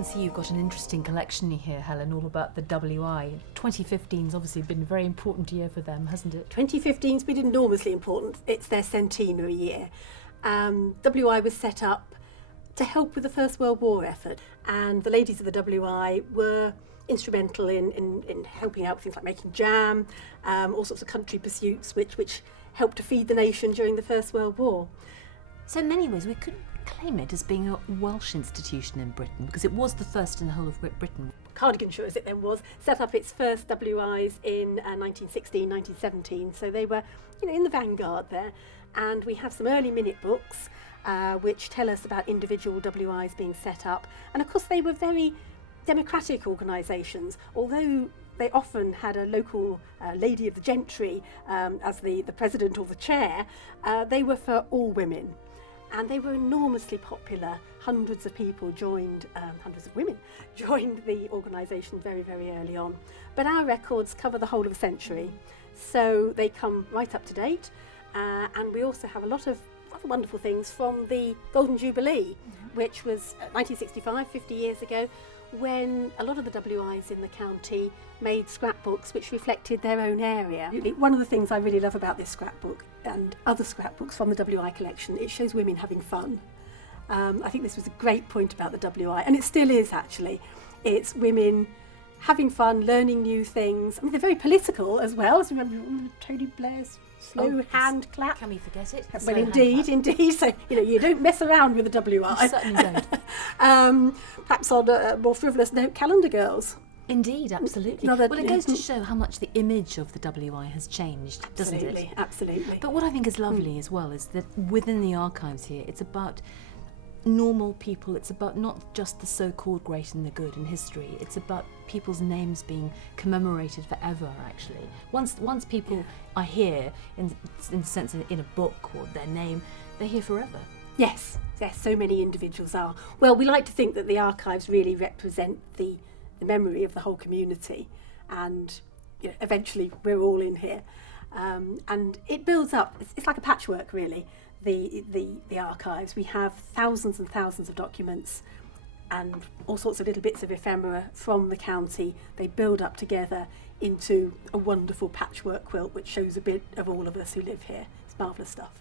can see you've got an interesting collection here, Helen, all about the WI. 2015's obviously been a very important year for them, hasn't it? 2015's been enormously important. It's their centenary year. WI was set up to help with the First World War effort, and the ladies of the WI were instrumental in helping out with things like making jam, all sorts of country pursuits which helped to feed the nation during the First World War. So in many ways we could claim it as being a Welsh institution in Britain, because it was the first in the whole of Britain. Cardiganshire, as it then was, set up its first WIs in 1916, 1917, so they were in the vanguard there. And we have some early minute books which tell us about individual WIs being set up. And of course they were very democratic organisations, although they often had a local lady of the gentry as the president or the chair. They were for all women, and they were enormously popular. Hundreds of people joined, hundreds of women joined the organisation very, very early on. But our records cover the whole of the century, so they come right up to date. And we also have a lot of other wonderful things from the Golden Jubilee, which was 1965, 50 years ago, when a lot of the WIs in the county made scrapbooks which reflected their own area. One of the things I really love about this scrapbook and other scrapbooks from the WI collection, it shows women having fun. I think this was a great point about the WI, and it still is actually. It's women having fun, learning new things. I mean, they're very political as well. As remember Tony Blair's slow hand clap. Can we forget it? Well, indeed. So, you don't mess around with the WI. You certainly don't. Perhaps on a more frivolous note, Calendar Girls. Indeed, absolutely. Well, it goes to show how much the image of the WI has changed, doesn't it? Absolutely. But what I think is lovely as well is that within the archives here, it's about normal people. It's about not just the so-called great and the good in history. It's about people's names being commemorated forever, actually. Once people are here, in the sense in a book or their name, they're here forever. Yes, so many individuals are. Well, we like to think that the archives really represent the memory of the whole community, and eventually we're all in here. And it builds up. It's like a patchwork, really. The archives. We have thousands and thousands of documents and all sorts of little bits of ephemera from the county. They build up together into a wonderful patchwork quilt which shows a bit of all of us who live here. It's marvellous stuff.